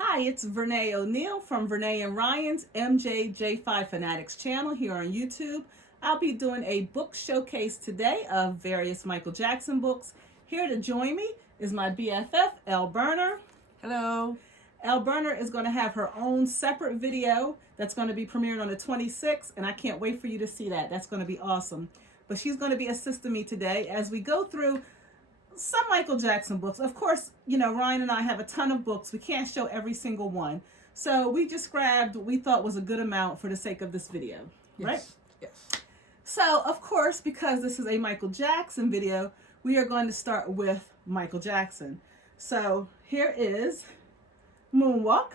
Hi, it's Vernay O'Neill from Vernay and Ryan's MJJ5 Fanatics channel here on YouTube. I'll be doing a book showcase today of various Michael Jackson books. Here to join me is my BFF, Elle Berner. Hello. Elle Berner is going to have her own separate video that's going to be premiered on the 26th, and I can't wait for you to see that. That's going to be awesome. But she's going to be assisting me today as we go through some Michael Jackson books. Of course, Ryan and I have a ton of books. We can't show every single one. So we just grabbed what we thought was a good amount for the sake of this video, right? Yes. So, of course, because this is a Michael Jackson video, we are going to start with Michael Jackson. So here is Moonwalk,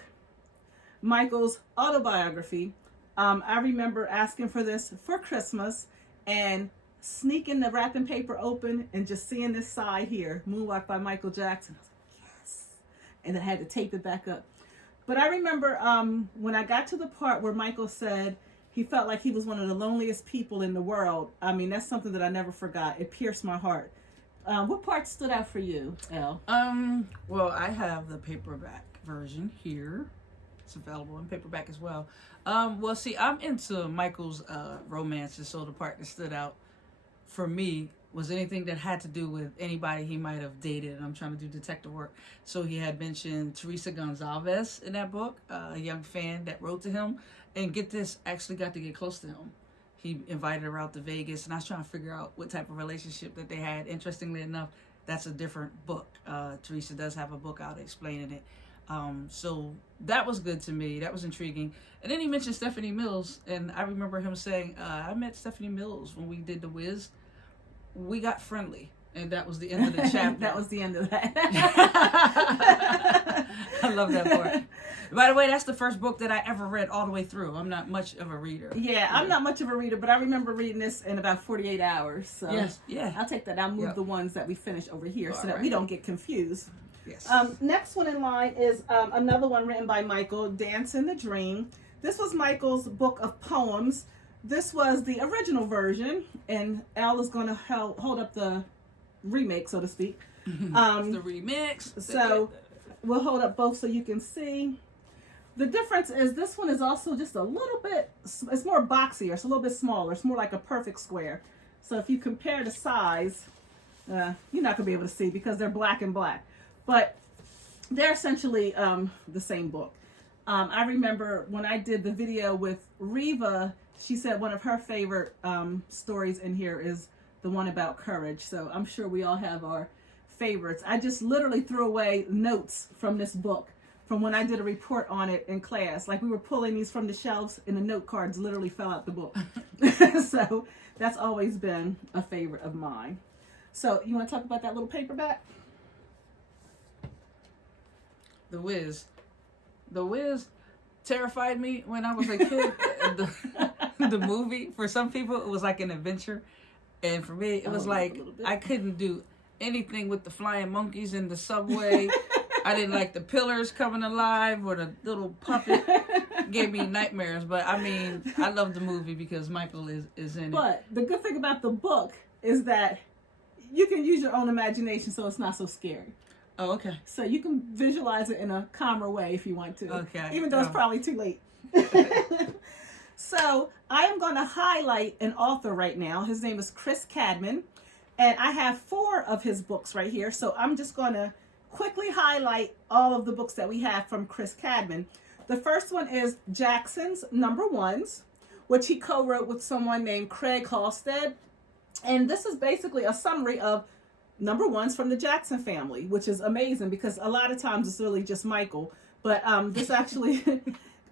Michael's autobiography. I remember asking for this for Christmas and sneaking the wrapping paper open and just seeing this side here, Moonwalk by Michael Jackson. I was like, yes. And I had to tape it back up. But I remember when I got to the part where Michael said he felt like he was one of the loneliest people in the world. I mean, that's something that I never forgot. It pierced my heart. What part stood out for you, Elle? Well, I have the paperback version here. It's available in paperback as well. Well, see, I'm into Michael's romances, so the part that stood out for me was anything that had to do with anybody he might have dated. I'm trying to do detective work. So he had mentioned Teresa Gonzalez in that book, a young fan that wrote to him. And get this, actually got to get close to him. He invited her out to Vegas, and I was trying to figure out what type of relationship that they had. Interestingly enough, that's a different book. Teresa does have a book out explaining it. So that was good to me. That was intriguing. And then he mentioned Stephanie Mills, and I remember him saying, I met Stephanie Mills when we did The Wiz. We got friendly, and that was the end of the chapter. That was the end of that. I love that part. By the way, that's the first book that I ever read all the way through. I'm not much of a reader. Yeah, I'm not much of a reader, but I remember reading this in about 48 hours. So yes, yeah. I'll take that. I'll move the ones that we finish over here so that right. we don't get confused. Yes. Next one in line is another one written by Michael, Dance in the Dream. This was Michael's book of poems. This was the original version, and Elle is going to hold up the remake, so to speak. The remix. So we'll hold up both so you can see. The difference is this one is also just a little bit, it's more boxier. It's a little bit smaller. It's more like a perfect square. So if you compare the size, you're not going to be able to see because they're black and black. But they're essentially the same book. I remember when I did the video with Reva, she said one of her favorite stories in here is the one about courage. So I'm sure we all have our favorites. I just literally threw away notes from this book from when I did a report on it in class. Like we were pulling these from the shelves and the note cards literally fell out the book. So that's always been a favorite of mine. So you want to talk about that little paperback? The Wiz. The Wiz terrified me when I was a kid. The movie, for some people, it was like an adventure. And for me, it was like I couldn't do anything with the flying monkeys in the subway. I didn't like the pillars coming alive or the little puppet. Gave me nightmares. But I mean, I love the movie because Michael is in it. But the good thing about the book is that you can use your own imagination so it's not so scary. Oh, okay. So you can visualize it in a calmer way if you want to. Okay. Even though it's probably too late. So I am going to highlight an author right now. His name is Chris Cadman. And I have 4 of his books right here. So I'm just going to quickly highlight all of the books that we have from Chris Cadman. The first one is Jackson's Number Ones, which he co-wrote with someone named Craig Halstead. And this is basically a summary of number ones from the Jackson family, which is amazing because a lot of times it's really just Michael. But this actually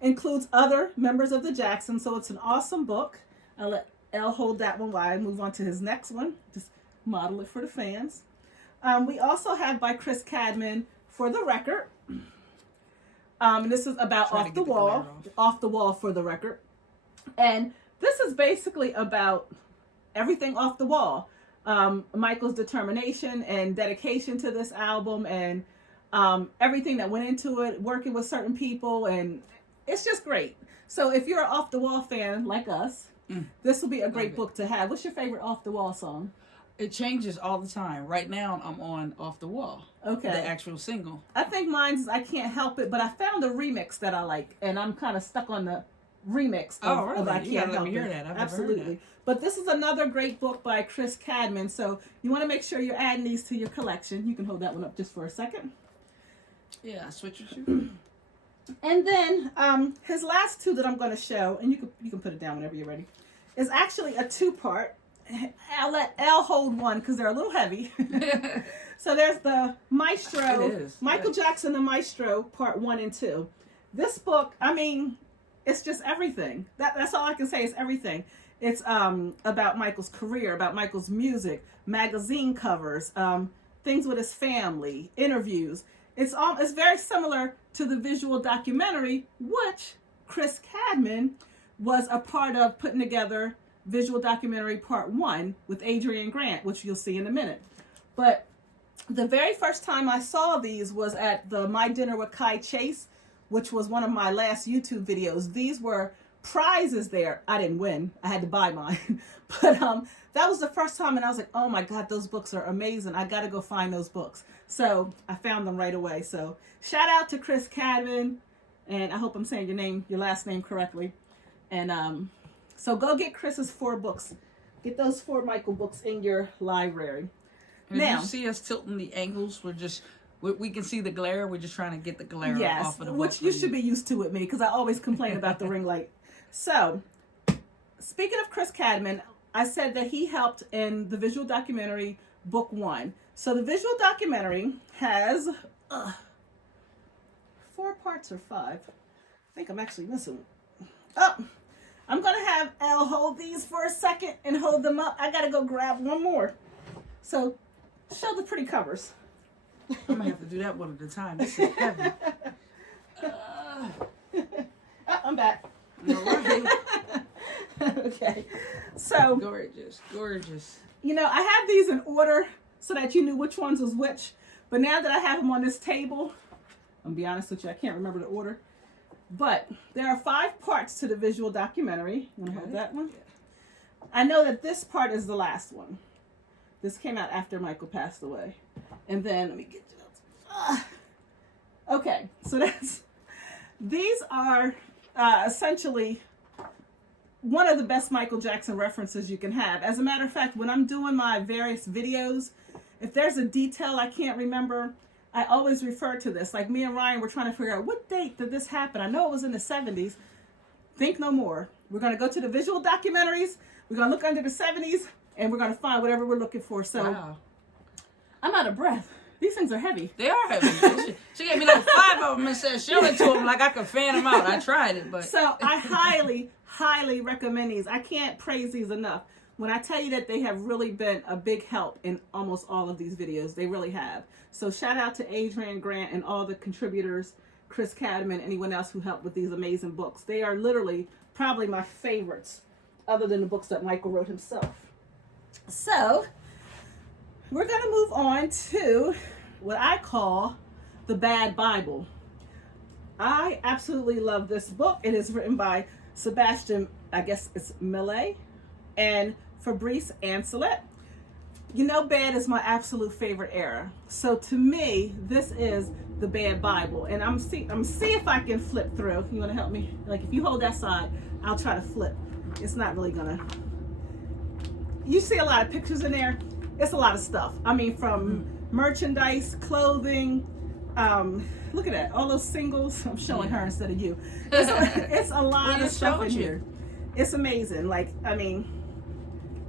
includes other members of the Jacksons, so it's an awesome book. I'll let Elle hold that one while I move on to his next one. Just model it for the fans. We also have by Chris Cadman, For the Record. This is about Off the Wall for the Record. And this is basically about everything off the wall. Michael's determination and dedication to this album and everything that went into it, working with certain people, and it's just great. So if you're an Off the Wall fan like us, this will be a great book to have. What's your favorite Off the Wall song? It changes all the time. Right now, I'm on Off the Wall. Okay. The actual single. I think mine's I Can't Help It, but I found a remix that I like, and I'm kind of stuck on the remix of I You Can't gotta let Help me It. hear that. I've Absolutely. never heard that. But this is another great book by Chris Cadman, so you want to make sure you're adding these to your collection. You can hold that one up just for a second. Yeah, I switch with you. And then his last two that I'm going to show, and you can put it down whenever you're ready, is actually a two-part. I'll let Elle hold one because they're a little heavy. So there's the Maestro, Michael Jackson, the Maestro, part 1 and 2. This book, I mean, it's just everything. That's all I can say is everything. It's about Michael's career, about Michael's music, magazine covers, things with his family, interviews. It's very similar to the visual documentary, which Chris Cadman was a part of putting together. Visual documentary part 1 with Adrian Grant, which you'll see in a minute. But the very first time I saw these was at the My Dinner with Kai Chase, which was one of my last YouTube videos. These were prizes there. I didn't win. I had to buy mine. But that was the first time, and I was like, oh my God, those books are amazing. I got to go find those books. So I found them right away. So shout out to Chris Cadman, and I hope I'm saying your last name correctly. And so go get Chris's 4 books. Get those 4 Michael books in your library. And now, you see us tilting the angles. We can see the glare. We're just trying to get the glare off of the book. Which you should be used to with me because I always complain about the ring light. So, speaking of Chris Cadman, I said that he helped in the visual documentary book 1. So the visual documentary has 4 parts or 5. I think I'm actually missing. Oh, I'm going to have Elle hold these for a second and hold them up. I got to go grab one more. So, show the pretty covers. I'm going to have to do that one at a time. This is heavy. I'm back. All right. Okay. So, gorgeous. You know, I had these in order so that you knew which ones was which. But now that I have them on this table, I'm going to be honest with you, I can't remember the order. But there are 5 parts to the visual documentary. You want to hold that one? Yeah. I know that this part is the last one. This came out after Michael passed away. And then, let me get you those. Okay, so these are essentially one of the best Michael Jackson references you can have. As a matter of fact, when I'm doing my various videos, if there's a detail I can't remember, I always refer to this. Like me and Ryan were trying to figure out what date did this happen. I know it was in the 70s. Think no more. We're going to go to the visual documentaries. We're going to look under the 70s, and we're going to find whatever we're looking for. So wow. I'm out of breath. These things are heavy. They are heavy. She gave me like 5 of them and said, show it to them like I could fan them out. I tried it, but. So I highly recommend these. I can't praise these enough. When I tell you that they have really been a big help in almost all of these videos, they really have. So shout out to Adrian Grant and all the contributors, Chris Cadman, anyone else who helped with these amazing books. They are literally probably my favorites, other than the books that Michael wrote himself. So we're going to move on to what I call the Bad Bible. I absolutely love this book. It is written by Sebastian, I guess it's Millet, and Fabrice Ancelet. You know, Bad is my absolute favorite era. So to me, this is the Bad Bible. And I'm see if I can flip through. You want to help me? Like if you hold that side, I'll try to flip. It's not really gonna. You see a lot of pictures in there. It's a lot of stuff. I mean, from merchandise, clothing. Look at that. All those singles. I'm showing her instead of you. It's a lot of stuff in here. It's amazing. Like, I mean,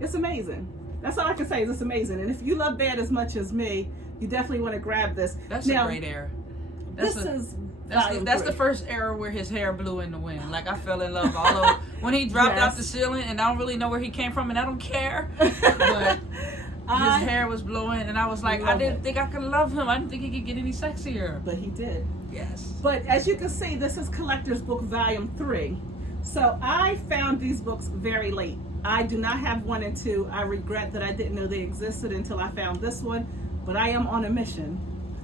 it's amazing. That's all I can say is it's amazing. And if you love Bad as much as me, you definitely want to grab this. That's a great era. That's the first era where his hair blew in the wind. Like, I fell in love. Although when he dropped off the ceiling, and I don't really know where he came from, and I don't care. But his hair was blowing, and I was like, I didn't think I could love him. I didn't think he could get any sexier. But he did. Yes. But as you can see, this is Collector's Book Volume 3. So I found these books very late. I do not have 1 and 2. I regret that I didn't know they existed until I found this one. But I am on a mission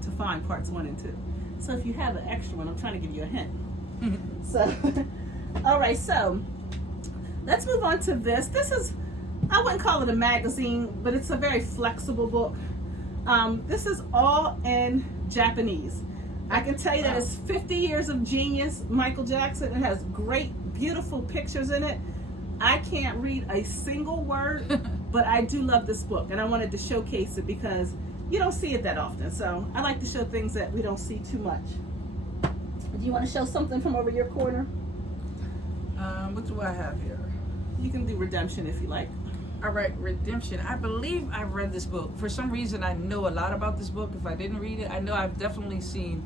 to find parts 1 and 2. So if you have an extra one, I'm trying to give you a hint. So, all right, so let's move on to this. This is I wouldn't call it a magazine, but it's a very flexible book. This is all in Japanese. I can tell you that it's 50 years of genius, Michael Jackson. It has great, beautiful pictures in it. I can't read a single word, but I do love this book, and I wanted to showcase it because you don't see it that often. So I like to show things that we don't see too much. Do you want to show something from over your corner? What do I have here? You can do Redemption if you like. All right, Redemption. I believe I've read this book. For some reason, I know a lot about this book. If I didn't read it, I know I've definitely seen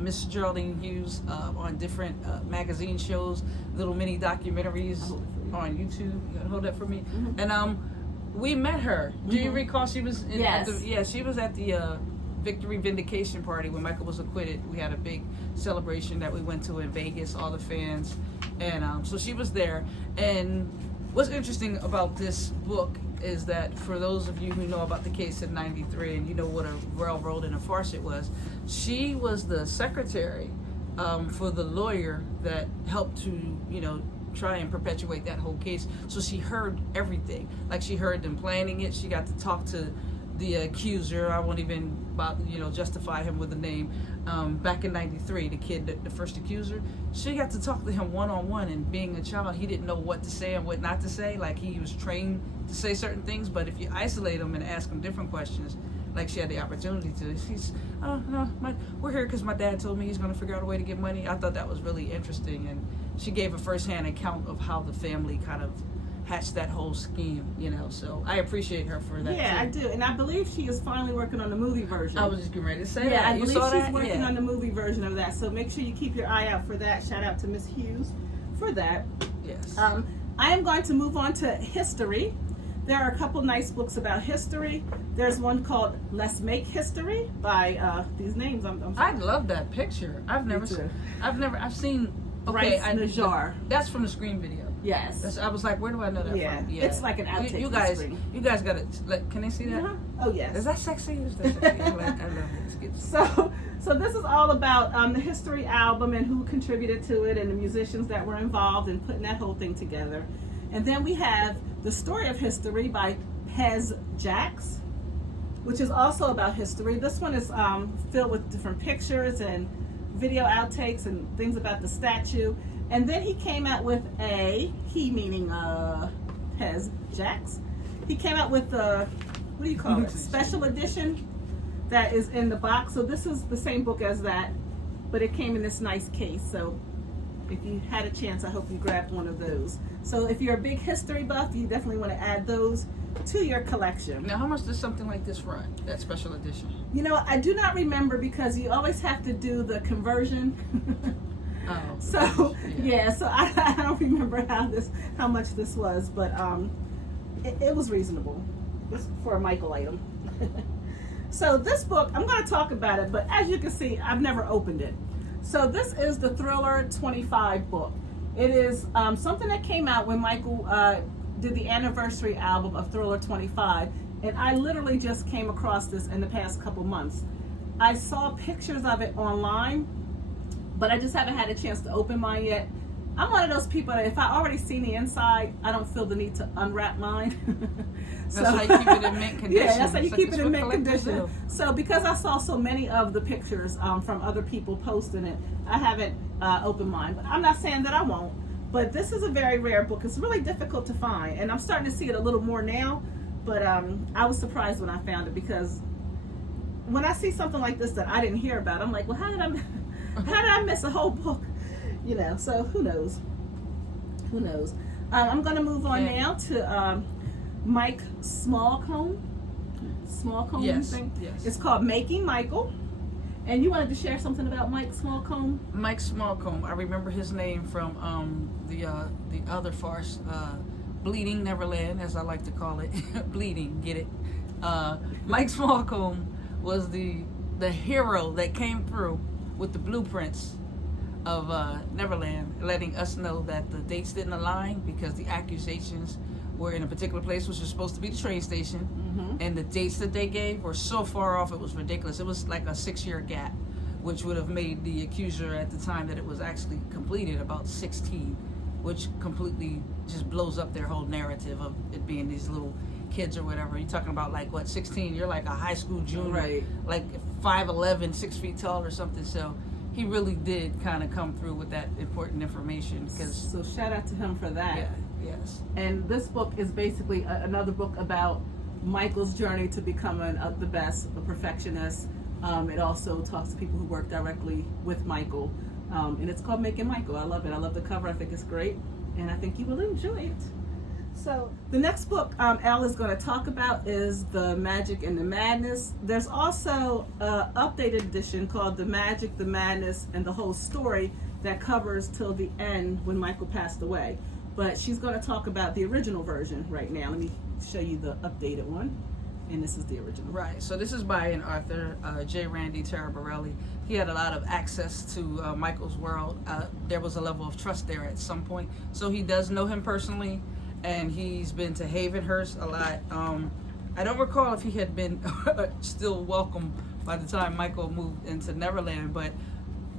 Miss Geraldine Hughes on different magazine shows, little mini documentaries on YouTube. You gotta hold that for me. Mm-hmm. And we met her. Do you recall she was in she was at the Victory Vindication Party when Michael was acquitted. We had a big celebration that we went to in Vegas, all the fans. And so she was there. And what's interesting about this book is that for those of you who know about the case in '93 and you know what a railroad and a farce it was, she was the secretary for the lawyer that helped to, try and perpetuate that whole case. So she heard everything. Like she heard them planning it. She got to talk to the accuser. I won't even bother, justify him with a name. Back in '93, the kid, the first accuser, she got to talk to him one-on-one. And being a child, he didn't know what to say and what not to say. Like he was trained to say certain things, but if you isolate him and ask him different questions, like she had the opportunity to, she's, oh no, we're here because my dad told me he's going to figure out a way to get money. I thought that was really interesting, and she gave a first-hand account of how the family kind of hatched that whole scheme, so I appreciate her for that. Yeah, too. I do, and I believe she is finally working on the movie version. I was just getting ready to say that. Yeah, I You believe saw she's that? working on the movie version of that, so make sure you keep your eye out for that. Shout out to Miss Hughes for that. Yes. I am going to move on to history. There are a couple nice books about history. There's one called Let's Make History by these names. I love that picture. I've seen. Okay, Najar. That's from the Scream video. Yes. I was like, where do I know that from? Yeah, it's like an outtake. You guys got it. Can they see that? Uh-huh. Oh yes. Is that sexy? Is that sexy? I love it. So this is all about the history album and who contributed to it and the musicians that were involved in putting that whole thing together. And then we have The Story of History by Pez Jacks, which is also about history. This one is filled with different pictures and video outtakes and things about the statue. And then he came out with he meaning Pez Jacks. He came out with the, what do you call it? Special edition that is in the box. So this is the same book as that, but it came in this nice case. So if you had a chance, I hope you grabbed one of those. So if you're a big history buff, you definitely want to add those to your collection. Now, how much does something like this run, that special edition? I do not remember because you always have to do the conversion. Oh. So so I don't remember how much this was, but it was reasonable. It's for a Michael item. So this book, I'm going to talk about it, but as you can see, I've never opened it. So this is the Thriller 25 book. It is something that came out when Michael did the anniversary album of Thriller 25, and I literally just came across this in the past couple months. I saw pictures of it online, but I just haven't had a chance to open mine yet. I'm one of those people that if I already seen the inside, I don't feel the need to unwrap mine. That's how you keep it in mint condition. Yeah, that's how you keep it in mint condition. Do. So because I saw so many of the pictures from other people posting it, I haven't opened mine. But I'm not saying that I won't. But this is a very rare book. It's really difficult to find, and I'm starting to see it a little more now. But I was surprised when I found it because when I see something like this that I didn't hear about, I'm like, well, how did I miss a whole book? So who knows? I'm going to move on now to Mike Smallcomb. Yes. Yes. It's called Making Michael. And you wanted to share something about Mike Smallcomb? Mike Smallcomb. I remember his name from the other farce, Bleeding Neverland, as I like to call it. Bleeding, get it? Mike Smallcomb was the hero that came through with the blueprints of Neverland, letting us know that the dates didn't align because the accusations were in a particular place, which was supposed to be the train station, and the dates that they gave were so far off, it was ridiculous. It was like a 6-year gap, which would have made the accuser at the time that it was actually completed about 16. which completely just blows up their whole narrative of it being these little kids or whatever. You're talking about like what, 16? You're like a high school junior, Right. like 5'11", 6 feet tall or something. So he really did kind of come through with that important information. So shout out to him for that. Yeah, yes. And this book is basically another book about Michael's journey to becoming the best, a perfectionist. It also talks to people who work directly with Michael. And it's called Making Michael. I love it. I love the cover. I think it's great. And I think you will enjoy it. So the next book Elle is going to talk about is The Magic and the Madness. There's also an updated edition called The Magic, the Madness, and the Whole Story that covers till the end when Michael passed away. But she's going to talk about the original version right now. Let me show you the updated one. And this is the original. Right. So this is by an author, J. Randy Taraborelli. He had a lot of access to Michael's world. There was a level of trust there at some point. So he does know him personally, and he's been to Havenhurst a lot. I don't recall if he had been still welcome by the time Michael moved into Neverland, but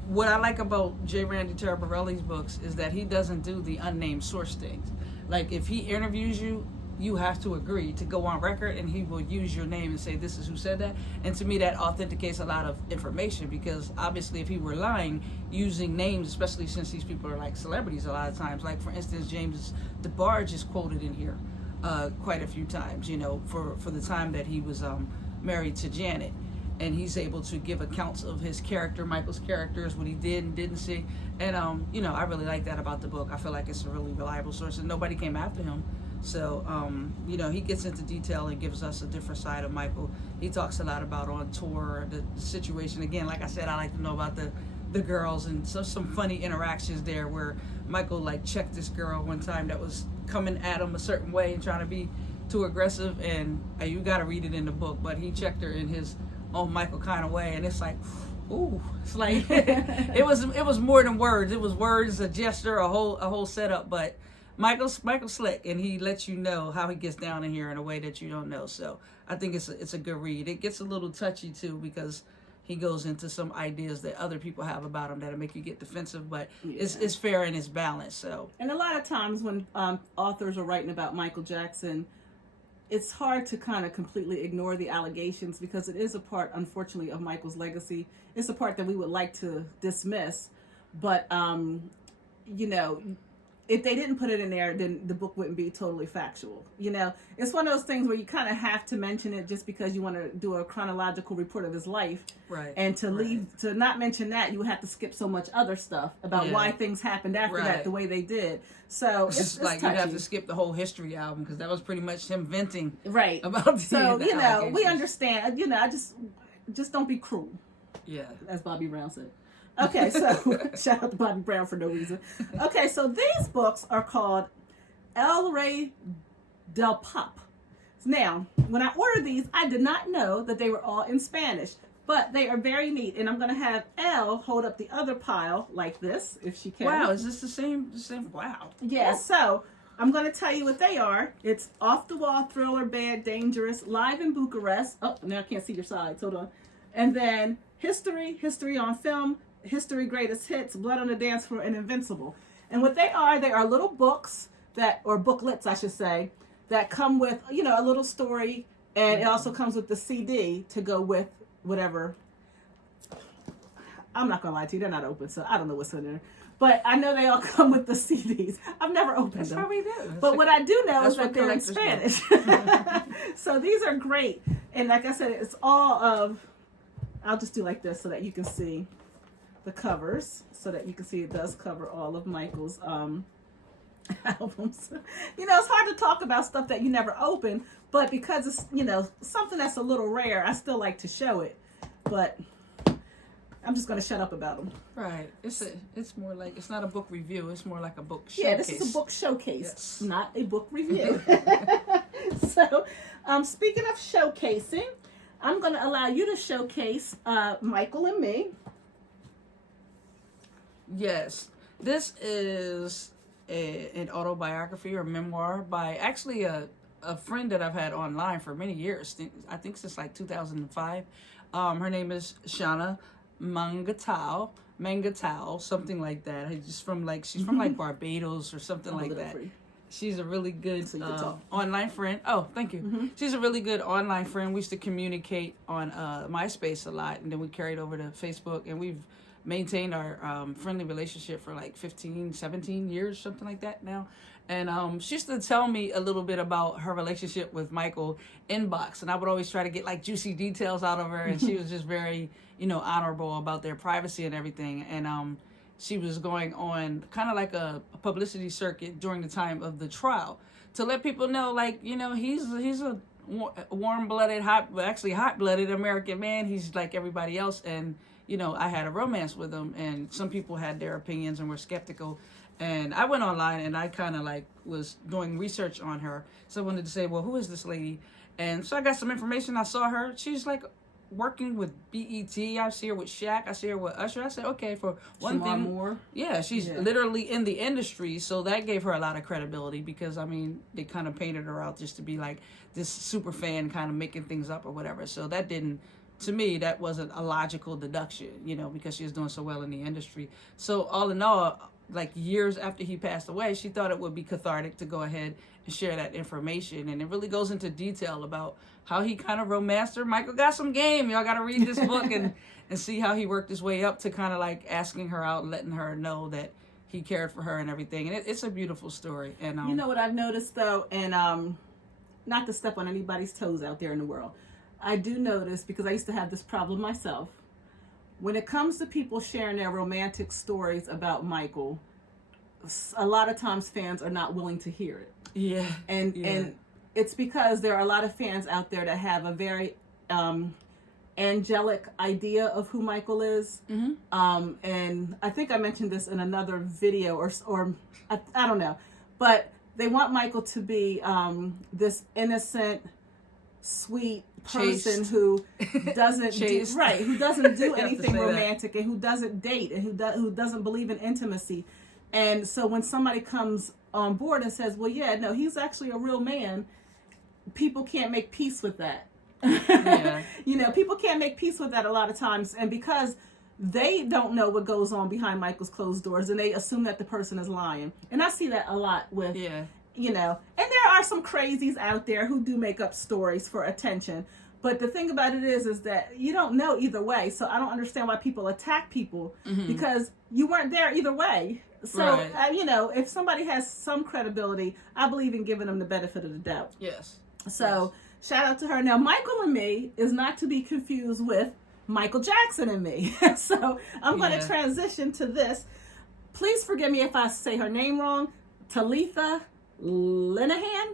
what I like about J. Randy Taraborelli's books is that he doesn't do the unnamed source things. Like if he interviews you, you have to agree to go on record, and he will use your name and say this is who said that. And to me, that authenticates a lot of information, because obviously if he were lying using names, especially since these people are like celebrities a lot of times, like for instance James DeBarge is quoted in here quite a few times, you know, for the time that he was married to Janet, and he's able to give accounts of his character, Michael's characters, what he did and didn't see. And you know, I really like that about the book. I feel like it's a really reliable source, and nobody came after him. So, you know, he gets into detail and gives us a different side of Michael. He talks a lot about on tour, the situation. Again, like I said, I like to know about the girls, and some funny interactions there where Michael like checked this girl one time that was coming at him a certain way and trying to be too aggressive, and you got to read it in the book, but he checked her in his own Michael kind of way, and it's like, ooh, it's like it was more than words. It was words, a gesture, a whole setup, but Michael's slick, and he lets you know how he gets down in here in a way that you don't know. So I think it's a good read. It gets a little touchy too, because he goes into some ideas that other people have about him that'll make you get defensive, but it's fair and it's balanced. So, and a lot of times when authors are writing about Michael Jackson, it's hard to kind of completely ignore the allegations, because it is a part, unfortunately, of Michael's legacy. It's a part that we would like to dismiss, but you know, if they didn't put it in there, then the book wouldn't be totally factual. You know, it's one of those things where you kind of have to mention it just because you want to do a chronological report of his life. Right. And to not mention that, you would have to skip so much other stuff about why things happened after that the way they did. So it's like touchy. You have to skip the whole history album, because that was pretty much him venting about the So the you know, we allegations. understand. You know, I just don't be cruel. Yeah. As Bobby Brown said. Okay, so shout out to Bobby Brown for no reason. Okay, so these books are called Rey del Pop. Now, when I ordered these, I did not know that they were all in Spanish, but they are very neat. And I'm going to have Elle hold up the other pile like this, if she can. Wow, is this the same? Wow. Yeah, so I'm going to tell you what they are. It's Off the Wall, Thriller, Bad, Dangerous, Live in Bucharest. Oh, now I can't see your sides. Hold on. And then History on Film, History Greatest Hits, Blood on the Dance Floor, and Invincible. And what they are little books or booklets, I should say, that come with, you know, a little story, and it also comes with the CD to go with whatever. I'm not going to lie to you, they're not open, so I don't know what's in there. But I know they all come with the CDs. I've never opened them. That's how we do. But what I do know is that they're in collectors Spanish. So these are great. And like I said, it's all of, I'll just do like this so that you can see the covers, so that you can see it does cover all of Michael's albums. You know, it's hard to talk about stuff that you never open, but because it's, you know, something that's a little rare, I still like to show it. But I'm just going to shut up about them. Right. It's more like, it's not a book review. It's more like a book showcase. Yeah, this is a book showcase, yes. Not a book review. So, speaking of showcasing, I'm going to allow you to showcase Michael and me. Yes. This is an autobiography or memoir by actually a friend that I've had online for many years. I think since like 2005. Her name is Shauna Mangatau. Mangatau, something like that. Just from like she's from like Barbados or something like that. She's a really good online friend. Oh, thank you. She's a really good online friend. We used to communicate on MySpace a lot, and then we carried over to Facebook, and we've maintained our friendly relationship for like 15, 17 years, something like that now. And she used to tell me a little bit about her relationship with Michael inbox, and I would always try to get like juicy details out of her, and she was just very, honorable about their privacy and everything. And she was going on kind of like a publicity circuit during the time of the trial to let people know, like, he's a warm-blooded, hot-blooded American man. He's like everybody else, and I had a romance with him, and some people had their opinions and were skeptical. And I went online and I kind of like was doing research on her. So I wanted to say, well, who is this lady? And so I got some information. I saw her. She's like working with BET. I see her with Shaq. I see her with Usher. I said, okay, for one thing, Moore. Yeah, she's literally in the industry. So that gave her a lot of credibility because, I mean, they kind of painted her out just to be like this super fan kind of making things up or whatever. So that didn't, to me, that wasn't a logical deduction, because she was doing so well in the industry. So all in all, like years after he passed away, she thought it would be cathartic to go ahead and share that information. And it really goes into detail about how he kind of romanced her. Michael got some game. Y'all got to read this book and see how he worked his way up to kind of like asking her out and letting her know that he cared for her and everything. And it's a beautiful story. And you know what I've noticed though, and not to step on anybody's toes out there in the world, I do notice, because I used to have this problem myself, when it comes to people sharing their romantic stories about Michael, a lot of times fans are not willing to hear it. Yeah. And it's because there are a lot of fans out there that have a very angelic idea of who Michael is. Mm-hmm. And I think I mentioned this in another video or I don't know. But they want Michael to be this innocent, sweet person Chaste. Who doesn't who doesn't do anything romantic, and who doesn't date, and who doesn't believe in intimacy. And so when somebody comes on board and says, well, yeah, no, he's actually a real man, people can't make peace with that. Yeah. People can't make peace with that a lot of times, and because they don't know what goes on behind Michael's closed doors, and they assume that the person is lying. And I see that a lot with and there are some crazies out there who do make up stories for attention. But the thing about it is that you don't know either way. So I don't understand why people attack people, because you weren't there either way. So, if somebody has some credibility, I believe in giving them the benefit of the doubt. Yes. So shout out to her. Now, Michael and Me is not to be confused with Michael Jackson and Me. So I'm going to transition to this. Please forgive me if I say her name wrong. Talitha Linehan.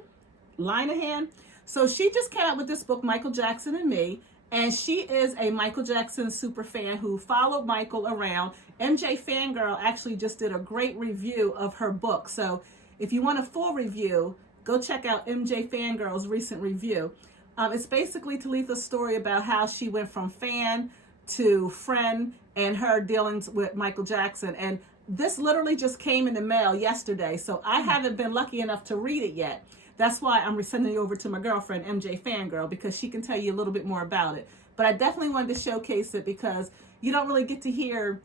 So she just came out with this book, Michael Jackson and Me, and she is a Michael Jackson super fan who followed Michael around. MJ Fangirl actually just did a great review of her book. So if you want a full review, go check out MJ Fangirl's recent review. It's basically Talitha's story about how she went from fan to friend and her dealings with Michael Jackson. And this literally just came in the mail yesterday, so I haven't been lucky enough to read it yet. That's why I'm sending it over to my girlfriend, MJ Fangirl, because she can tell you a little bit more about it. But I definitely wanted to showcase it because you don't really get to hear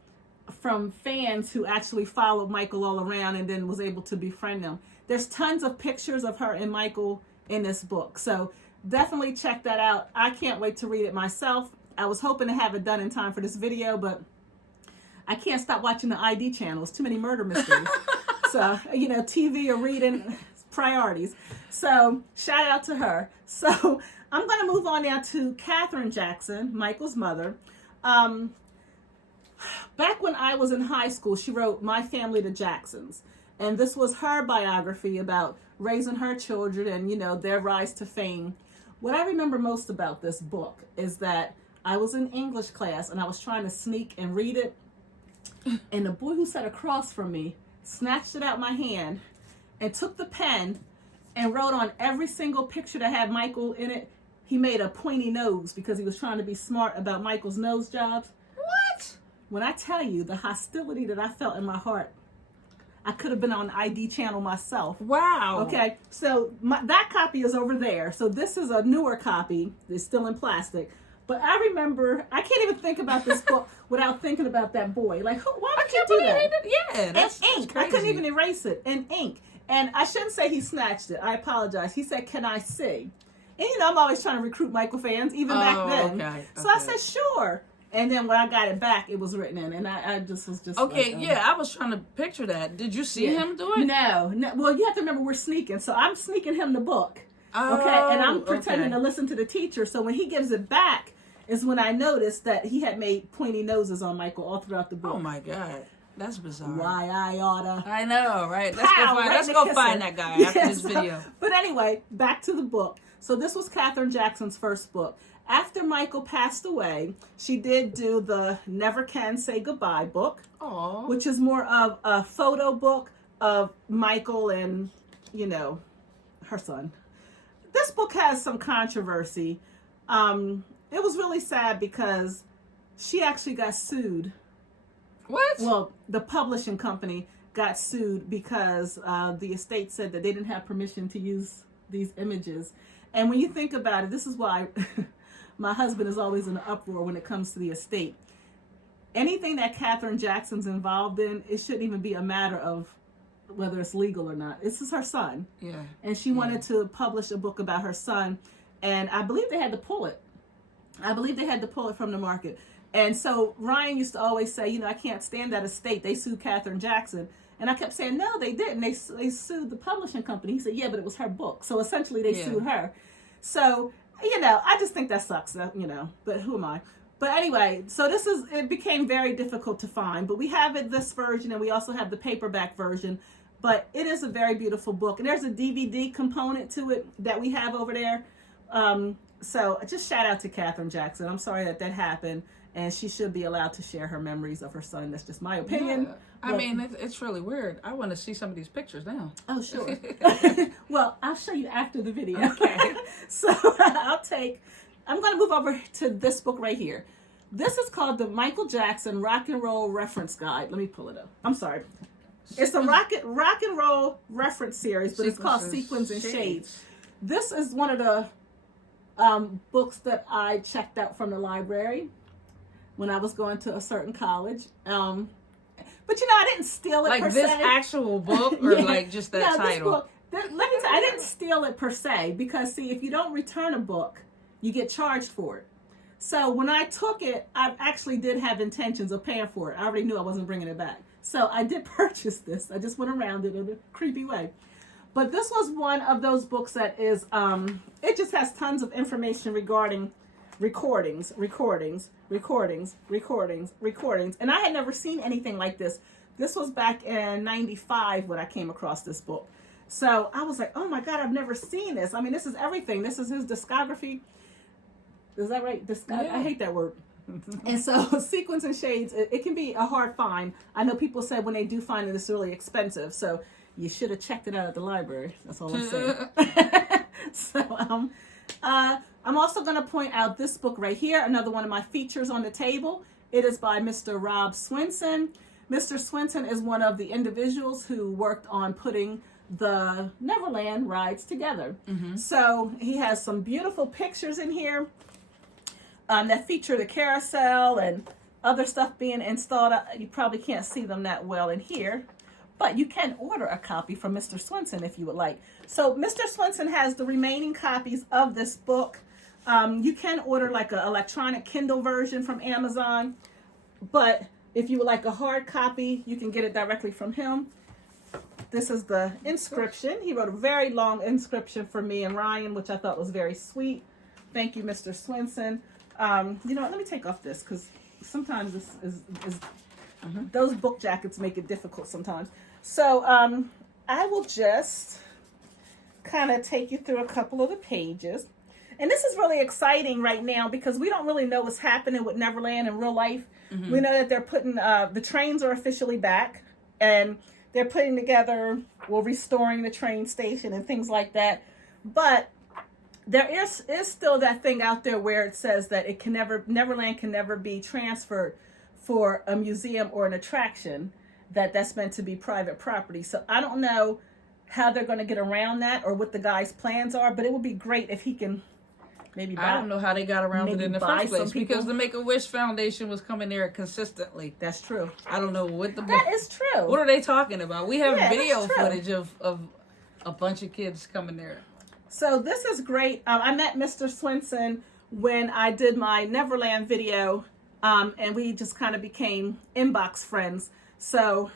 from fans who actually followed Michael all around and then was able to befriend them. There's tons of pictures of her and Michael in this book, so definitely check that out. I can't wait to read it myself. I was hoping to have it done in time for this video, but I can't stop watching the ID channels. Too many murder mysteries. So, TV or reading, priorities. So, shout out to her. So, I'm going to move on now to Katherine Jackson, Michael's mother. Back when I was in high school, she wrote My Family, the Jacksons. And this was her biography about raising her children and, their rise to fame. What I remember most about this book is that I was in English class and I was trying to sneak and read it. And the boy who sat across from me snatched it out my hand and took the pen and wrote on every single picture that had Michael in it. He made a pointy nose because he was trying to be smart about Michael's nose jobs. What? When I tell you the hostility that I felt in my heart, I could have been on ID channel myself. Wow. Okay, so that copy is over there. So this is a newer copy. It's still in plastic. But I remember, I can't even think about this book without thinking about that boy. Like, why would you do that? Yeah, that's ink. crazy. I couldn't even erase it. In ink. And I shouldn't say he snatched it. I apologize. He said, "Can I see?" And I'm always trying to recruit Michael fans, even back then. Okay. So I said, "Sure." And then when I got it back, it was written in, and I just was just okay. like, I was trying to picture that. Did you see him do it? No. Well, you have to remember we're sneaking, so I'm sneaking him the book. Oh, Okay, and I'm pretending to listen to the teacher. So when he gives it back, is when I noticed that he had made pointy noses on Michael all throughout the book. Oh my God. That's bizarre. Why I oughta. I know, right? Let's go find that guy after this video. But anyway, back to the book. So this was Katherine Jackson's first book. After Michael passed away, she did do the Never Can Say Goodbye book, which is more of a photo book of Michael and, her son. This book has some controversy. It was really sad because she actually got sued. What? Well, the publishing company got sued because the estate said that they didn't have permission to use these images. And when you think about it, this is why my husband is always in an uproar when it comes to the estate. Anything that Katherine Jackson's involved in, it shouldn't even be a matter of whether it's legal or not. This is her son. Yeah. And she wanted to publish a book about her son. And I believe they had to pull it. From the market. And so Ryan used to always say, I can't stand that estate. They sued Katherine Jackson. And I kept saying, no, they didn't. They sued the publishing company. He said, yeah, but it was her book. So essentially they sued her. So, I just think that sucks, but who am I? But anyway, so it became very difficult to find. But we have this version, and we also have the paperback version. But it is a very beautiful book. And there's a DVD component to it that we have over there. So just shout out to Katherine Jackson. I'm sorry that happened. And she should be allowed to share her memories of her son. That's just my opinion. Yeah. I mean, it's really weird. I want to see some of these pictures now. Oh, sure. Well, I'll show you after the video. Okay. So I'm going to move over to this book right here. This is called the Michael Jackson Rock and Roll Reference Guide. Let me pull it up. I'm sorry. It's a rock and roll reference series, but it's called Sequins and Shades. This is one of the books that I checked out from the library when I was going to a certain college. But I didn't steal it like per this se. actual book or like just that title? This book, let me tell you, I didn't steal it per se because, see, if you don't return a book, you get charged for it. So when I took it, I actually did have intentions of paying for it. I already knew I wasn't bringing it back. So I did purchase this. I just went around it in a creepy way. But this was one of those books that is, it just has tons of information regarding recordings. And I had never seen anything like this. This was back in 95 when I came across this book. So I was like, oh my God, I've never seen this. I mean, this is everything. This is his discography. Is that right? Yeah. I hate that word. And so Sequins and Shades, it can be a hard find. I know people said when they do find it, it's really expensive. So you should have checked it out at the library. That's all I'm saying. So I'm also going to point out this book right here, another one of my features on the table. It is by Mr. Rob Swinson. Mr. Swinson is one of the individuals who worked on putting the Neverland rides together. Mm-hmm. So he has some beautiful pictures in here that feature the carousel and other stuff being installed. You probably can't see them that well in here, but you can order a copy from Mr. Swinson if you would like. So Mr. Swinson has the remaining copies of this book. You can order like an electronic Kindle version from Amazon, but if you would like a hard copy, you can get it directly from him. This is the inscription. He wrote a very long inscription for me and Ryan, which I thought was very sweet. Thank you, Mr. Swinson. Let me take off this because sometimes this is those book jackets make it difficult sometimes. So I will just kind of take you through a couple of the pages. And this is really exciting right now because we don't really know what's happening with Neverland in real life. Mm-hmm. We know that they're putting, the trains are officially back and they're putting together, restoring the train station and things like that. But there is still that thing out there where it says that Neverland can never be transferred for a museum or an attraction that's meant to be private property. So I don't know how they're going to get around that or what the guy's plans are, but it would be great if he can maybe I don't know how they got around it maybe in the buy first place some people. because the Make-A-Wish Foundation was coming there consistently. That's true. I don't know what the That is true. What are they talking about? We have Yeah, video that's true. footage of a bunch of kids coming there. So this is great. I met Mr. Swinson when I did my Neverland video, and we just kind of became inbox friends. So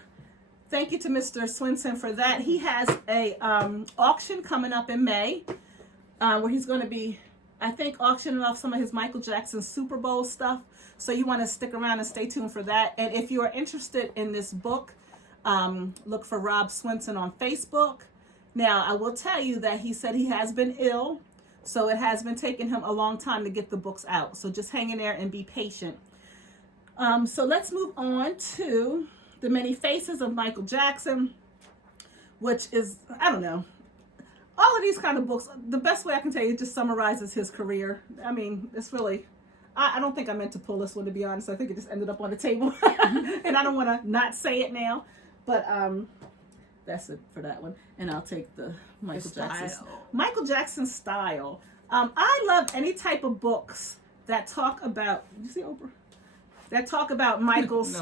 thank you to Mr. Swinson for that. He has a auction coming up in May where he's going to be, I think, auctioning off some of his Michael Jackson Super Bowl stuff. So you want to stick around and stay tuned for that. And if you are interested in this book, look for Rob Swinson on Facebook. Now, I will tell you that he said he has been ill, so it has been taking him a long time to get the books out. So just hang in there and be patient. So let's move on to The Many Faces of Michael Jackson, which is, I don't know, all of these kind of books, the best way I can tell you, it just summarizes his career. I mean, it's really, I don't think I meant to pull this one, to be honest. I think it just ended up on the table, and I don't want to not say it now, but that's it for that one. And I'll take the Michael Jackson style. I love any type of books that talk about, you see Oprah? That talk about Michael's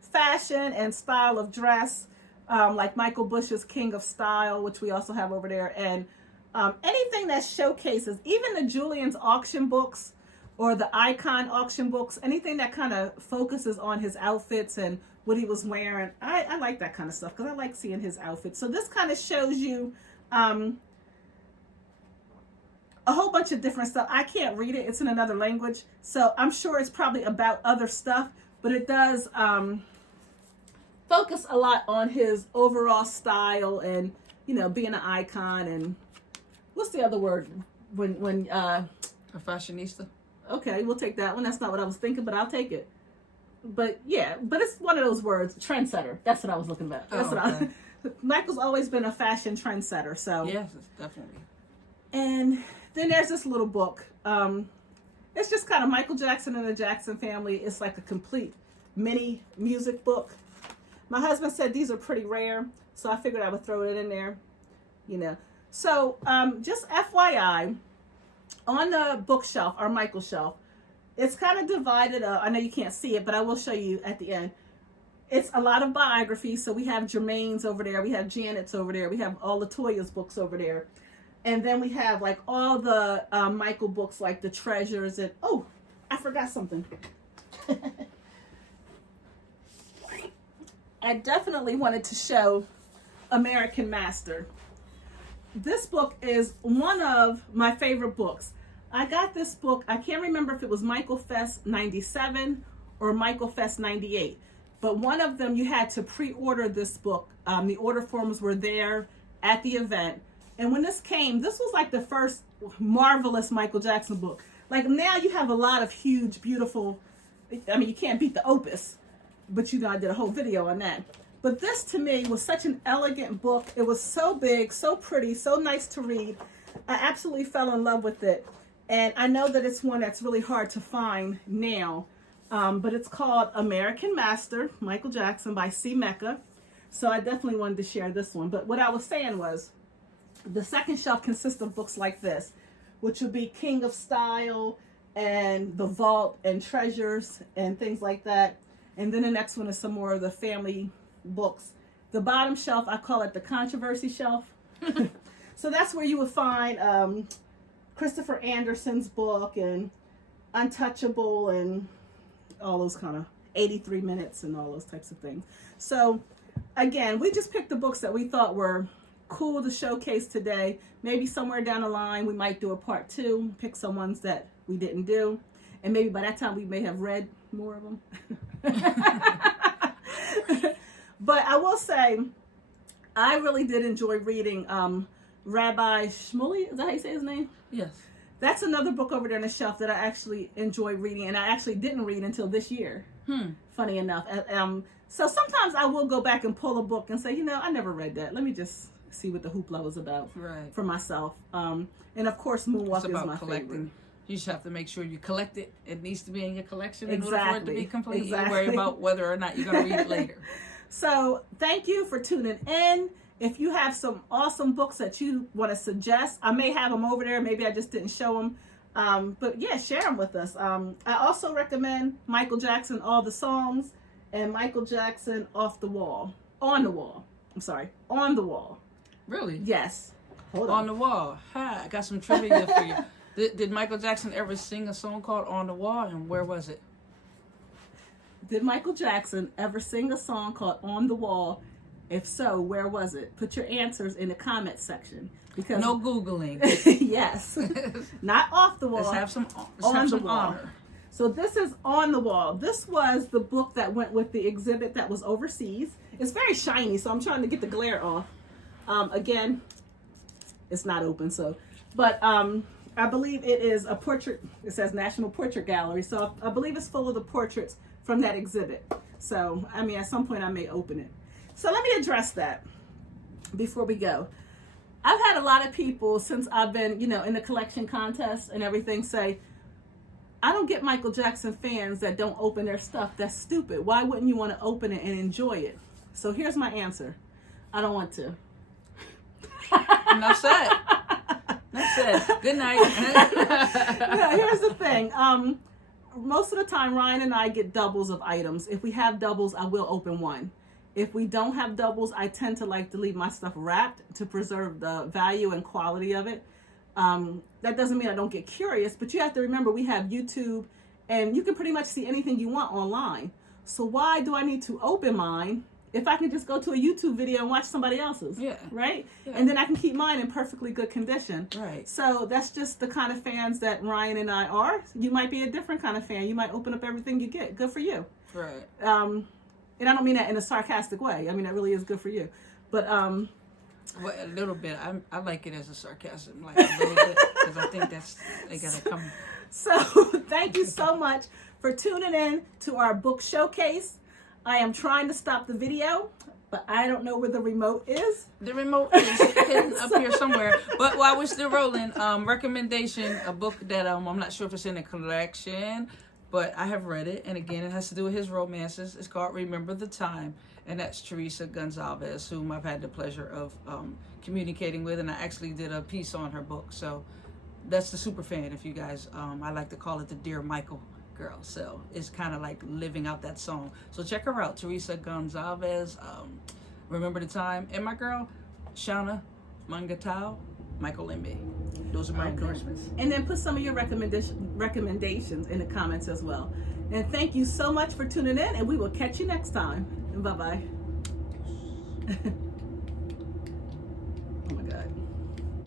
fashion and style of dress, like Michael Bush's King of Style, which we also have over there. And anything that showcases, even the Julian's auction books or the Icon auction books, anything that kind of focuses on his outfits and what he was wearing. I like that kind of stuff because I like seeing his outfits. So this kind of shows you a whole bunch of different stuff. I can't read it. It's in another language. So I'm sure it's probably about other stuff, but it does focus a lot on his overall style and, you know, being an icon. And what's the other word? When a fashionista. Okay, we'll take that one. That's not what I was thinking, but I'll take it. But yeah, but it's one of those words, trendsetter. That's what I was looking at. That's Michael's always been a fashion trendsetter. So yes, definitely. And then there's this little book. It's just kind of Michael Jackson and the Jackson Family. It's like a complete mini music book. My husband said these are pretty rare, so I figured I would throw it in there. You know. So just FYI, on the bookshelf, our Michael shelf, it's kind of divided up. I know you can't see it, but I will show you at the end. It's a lot of biographies. So we have Jermaine's over there. We have Janet's over there. We have all Latoya's books over there. And then we have like all the Michael books, like the Treasures. And oh, I forgot something. I definitely wanted to show American Master. This book is one of my favorite books. I got this book, I can't remember if it was Michael Fest 97 or Michael Fest 98, but one of them you had to pre-order this book. The order forms were there at the event. And when this came, this was like the first marvelous Michael Jackson book. Like now you have a lot of huge, beautiful, I mean, you can't beat the Opus, but you know, I did a whole video on that. But this to me was such an elegant book. It was so big, so pretty, so nice to read. I absolutely fell in love with it. And I know that it's one that's really hard to find now, but it's called American Master, Michael Jackson by C. Mecca. So I definitely wanted to share this one. But what I was saying was, the second shelf consists of books like this, which would be King of Style and The Vault and Treasures and things like that. And then the next one is some more of the family books. The bottom shelf, I call it the controversy shelf. So that's where you would find Christopher Anderson's book and Untouchable and all those kind of 83 Minutes and all those types of things. So again, we just picked the books that we thought were cool to showcase today. Maybe somewhere down the line we might do a part 2, pick some ones that we didn't do, and maybe by that time we may have read more of them. But I will say I really did enjoy reading Rabbi Shmuley, is that how you say his name? Yes. That's another book over there on the shelf that I actually enjoy reading, and I actually didn't read until this year. Funny enough. So sometimes I will go back and pull a book and say, you know, I never read that. Let me just see what the hoopla was about for myself. And of course, Moonwalk is my favorite. You just have to make sure you collect it. It needs to be in your collection in order for it to be complete. You worry about whether or not you're going to read it later. So thank you for tuning in. If you have some awesome books that you want to suggest, I may have them over there. Maybe I just didn't show them. But yeah, share them with us. I also recommend Michael Jackson, All the Songs, and Michael Jackson, Off the Wall. On the Wall. I'm sorry. On the Wall. Really? Yes. Hold On on. the Wall. Ha, I got some trivia for you. Did Michael Jackson ever sing a song called On the Wall, and where was it? Did Michael Jackson ever sing a song called On the Wall? If so, where was it? Put your answers in the comment section. Because No Googling. yes. Not off the wall. Let's have some On the wall. honor. So this is On the Wall. This was the book that went with the exhibit that was overseas. It's very shiny, so I'm trying to get the glare off. Again, it's not open, so. But I believe it is a portrait. It says National Portrait Gallery, so I believe it's full of the portraits from that exhibit. So, I mean, at some point I may open it. So let me address that before we go. I've had a lot of people since I've been, in the collection contest and everything say, I don't get Michael Jackson fans that don't open their stuff. That's stupid. Why wouldn't you want to open it and enjoy it? So here's my answer. I don't want to. Enough said. Enough said. Good night. Yeah, here's the thing. Most of the time, Ryan and I get doubles of items. If we have doubles, I will open one. If we don't have doubles, I tend to like to leave my stuff wrapped to preserve the value and quality of it. That doesn't mean I don't get curious, but you have to remember we have YouTube, and you can pretty much see anything you want online. So why do I need to open mine if I can just go to a YouTube video and watch somebody else's? Yeah. Right? Yeah. And then I can keep mine in perfectly good condition. Right. So that's just the kind of fans that Ryan and I are. You might be a different kind of fan. You might open up everything you get. Good for you. Right. And I don't mean that in a sarcastic way. I mean, that really is good for you. But, well, a little bit. I like it as a sarcasm, like a little bit, because I think they gotta come. So thank you so much for tuning in to our book showcase. I am trying to stop the video, but I don't know where the remote is. The remote is hidden up here somewhere. But while we're still rolling, recommendation, a book that I'm not sure if it's in the collection, but I have read it, and again, it has to do with his romances. It's called Remember the Time, and that's Teresa Gonzalez, whom I've had the pleasure of communicating with, and I actually did a piece on her book. So that's the super fan, if you guys, I like to call it the Dear Michael girl. So it's kind of like living out that song. So check her out, Teresa Gonzalez, Remember the Time, and my girl, Shauna Mangatau, Michael Lembe. Those are my endorsements. And then put some of your recommendations in the comments as well. And thank you so much for tuning in, and we will catch you next time. Bye-bye.